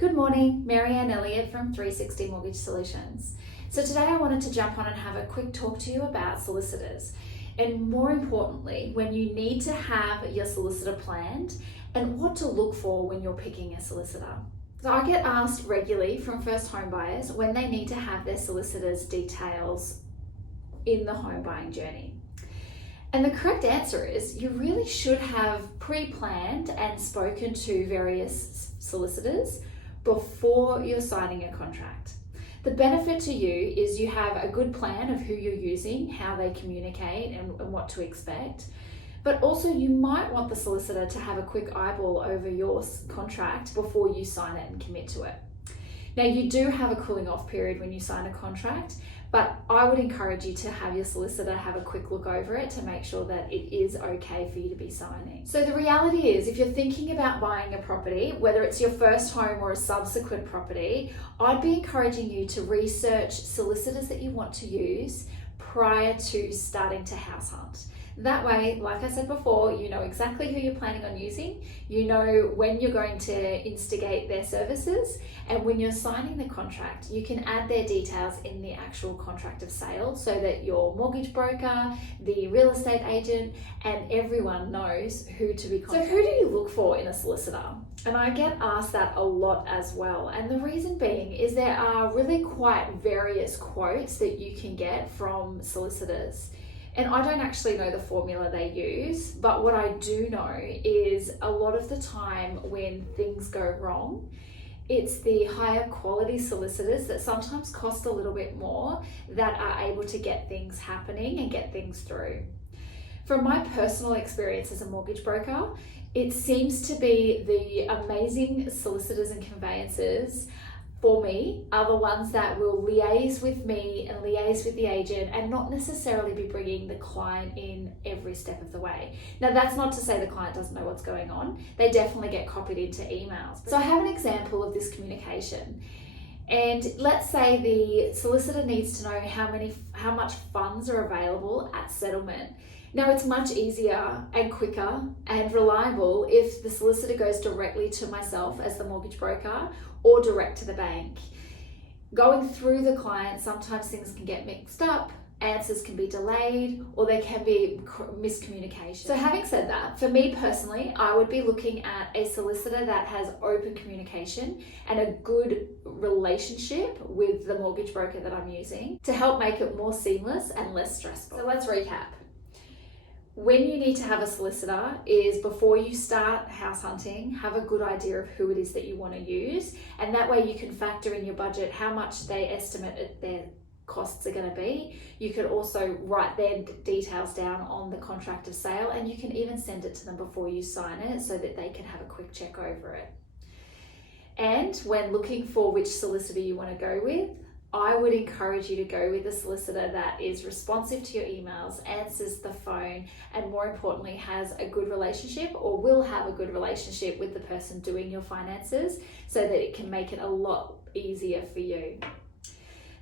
Good morning, Marianne Elliott from 360 Mortgage Solutions. So today I wanted to jump on and have a quick talk to you about solicitors, and more importantly, when you need to have your solicitor planned and what to look for when you're picking a solicitor. So I get asked regularly from first home buyers when they need to have their solicitor's details in the home buying journey. And the correct answer is you really should have pre-planned and spoken to various solicitors before you're signing a contract. The benefit to you is you have a good plan of who you're using, how they communicate and what to expect. But also you might want the solicitor to have a quick eyeball over your contract before you sign it and commit to it. Now you do have a cooling off period when you sign a contract, but I would encourage you to have your solicitor have a quick look over it to make sure that it is okay for you to be signing. So the reality is, if you're thinking about buying a property, whether it's your first home or a subsequent property, I'd be encouraging you to research solicitors that you want to use prior to starting to house hunt. That way, like I said before, you know exactly who you're planning on using, you know when you're going to instigate their services, and when you're signing the contract, you can add their details in the actual contract of sale so that your mortgage broker, the real estate agent, and everyone knows who to be contacting. So who do you look for in a solicitor? And I get asked that a lot as well. And the reason being is there are really quite various quotes that you can get from solicitors. And I don't actually know the formula they use, but what I do know is a lot of the time when things go wrong, it's the higher quality solicitors that sometimes cost a little bit more that are able to get things happening and get things through. From my personal experience as a mortgage broker, it seems to be the amazing solicitors and conveyancers for me are the ones that will liaise with me and liaise with the agent and not necessarily be bringing the client in every step of the way. Now, that's not to say the client doesn't know what's going on. They definitely get copied into emails. So I have an example of this communication. And let's say the solicitor needs to know how much funds are available at settlement. Now, it's much easier and quicker and reliable if the solicitor goes directly to myself as the mortgage broker or direct to the bank. Going through the client, sometimes things can get mixed up, answers can be delayed, or there can be miscommunication. So having said that, for me personally, I would be looking at a solicitor that has open communication and a good relationship with the mortgage broker that I'm using to help make it more seamless and less stressful. So let's recap. When you need to have a solicitor is before you start house hunting, have a good idea of who it is that you want to use, and that way you can factor in your budget how much they estimate their costs are going to be. You could also write their details down on the contract of sale, and you can even send it to them before you sign it so that they can have a quick check over it. And when looking for which solicitor you want to go with, I would encourage you to go with a solicitor that is responsive to your emails, answers the phone, and more importantly, has a good relationship or will have a good relationship with the person doing your finances so that it can make it a lot easier for you.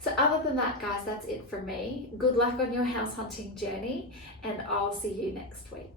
So other than that, guys, that's it from me. Good luck on your house hunting journey, and I'll see you next week.